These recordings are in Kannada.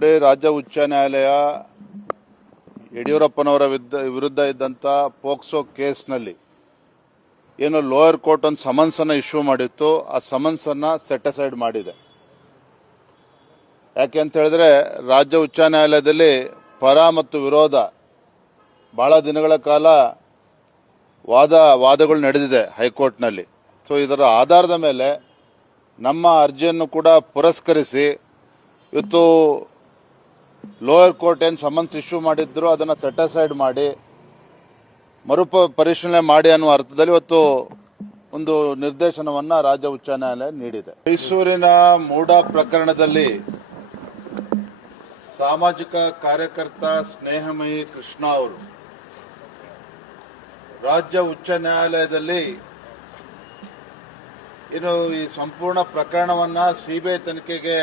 ನೋಡಿ, ರಾಜ್ಯ ಉಚ್ಚ ನ್ಯಾಯಾಲಯ ಯಡಿಯೂರಪ್ಪನವರ ವಿರುದ್ಧ ಇದ್ದಂಥ ಪೋಕ್ಸೋ ಕೇಸ್ನಲ್ಲಿ ಏನು ಲೋಯರ್ ಕೋರ್ಟ್ ಒಂದು ಸಮನ್ಸನ್ನು ಇಶ್ಯೂ ಮಾಡಿತ್ತು, ಆ ಸಮನ್ಸನ್ನು ಸೆಟ್ ಅಸೈಡ್ ಮಾಡಿದೆ. ಯಾಕೆ ಅಂತ ಹೇಳಿದ್ರೆ ರಾಜ್ಯ ಉಚ್ಚ ನ್ಯಾಯಾಲಯದಲ್ಲಿ ಪರ ಮತ್ತು ವಿರೋಧ ಬಹಳ ದಿನಗಳ ಕಾಲ ವಾದಗಳು ನಡೆದಿದೆ ಹೈಕೋರ್ಟ್ನಲ್ಲಿ. ಸೊ ಇದರ ಆಧಾರದ ಮೇಲೆ ನಮ್ಮ ಅರ್ಜಿಯನ್ನು ಕೂಡ ಪುರಸ್ಕರಿಸಿ ಇವತ್ತು ಲೋಯರ್ ಕೋರ್ಟ್ ಏನು ಸಮನ್ಸ್ ಇಶ್ಯೂ ಮಾಡಿದ್ರು ಅದನ್ನು ಸೆಟ್ ಅಸೈಡ್ ಮಾಡಿ ಪರಿಶೀಲನೆ ಮಾಡಿ ಅನ್ನುವ ಅರ್ಥದಲ್ಲಿ ಇವತ್ತು ಒಂದು ನಿರ್ದೇಶನವನ್ನು ರಾಜ್ಯ ಉಚ್ಚ ನ್ಯಾಯಾಲಯ ನೀಡಿದೆ. ಮೈಸೂರಿನ ಮೂಡಾ ಪ್ರಕರಣದಲ್ಲಿ ಸಾಮಾಜಿಕ ಕಾರ್ಯಕರ್ತ ಸ್ನೇಹಮಯಿ ಕೃಷ್ಣ ಅವರು ರಾಜ್ಯ ಉಚ್ಚ ನ್ಯಾಯಾಲಯದಲ್ಲಿ ಇನ್ನು ಈ ಸಂಪೂರ್ಣ ಪ್ರಕರಣವನ್ನ ಸಿಬಿಐ ತನಿಖೆಗೆ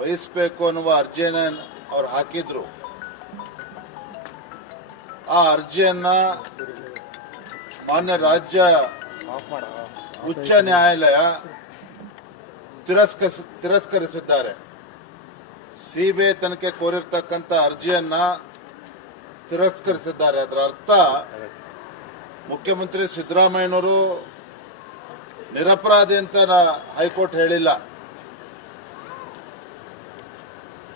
ವಹಿಸಬೇಕು ಅನ್ನುವ ಅರ್ಜಿಯನ್ನು ಅವರು ಹಾಕಿದ್ರು. ಆ ಅರ್ಜಿಯನ್ನ ಮಾನ್ಯ ರಾಜ್ಯ ಉಚ್ಚ ನ್ಯಾಯಾಲಯ ತಿರಸ್ಕರಿಸಿದ್ದಾರೆ. ಸಿಬಿಐ ತನಿಖೆ ಕೋರಿರ್ತಕ್ಕಂಥ ಅರ್ಜಿಯನ್ನ ತಿರಸ್ಕರಿಸಿದ್ದಾರೆ. ಅದರ ಅರ್ಥ ಮುಖ್ಯಮಂತ್ರಿ ಸಿದ್ದರಾಮಯ್ಯನವರು ನಿರಪರಾಧಿ ಅಂತ ಹೈಕೋರ್ಟ್ ಹೇಳಿಲ್ಲ.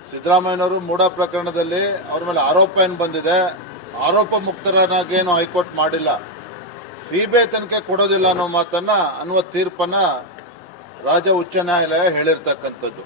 ಸಿದ್ದರಾಮಯ್ಯನವರು ಮೂಡಾ ಪ್ರಕರಣದಲ್ಲಿ ಅವ್ರ ಮೇಲೆ ಆರೋಪ ಏನು ಬಂದಿದೆ, ಆರೋಪ ಮುಕ್ತರನ್ನಾಗೇನು ಹೈಕೋರ್ಟ್ ಮಾಡಿಲ್ಲ. ಸಿಬಿಐ ತನಿಖೆ ಕೊಡೋದಿಲ್ಲ ಅನ್ನೋ ಮಾತನ್ನ ಅನ್ನುವ ತೀರ್ಪನ್ನ ರಾಜ್ಯ ಉಚ್ಚ ನ್ಯಾಯಾಲಯ ಹೇಳಿರ್ತಕ್ಕಂಥದ್ದು.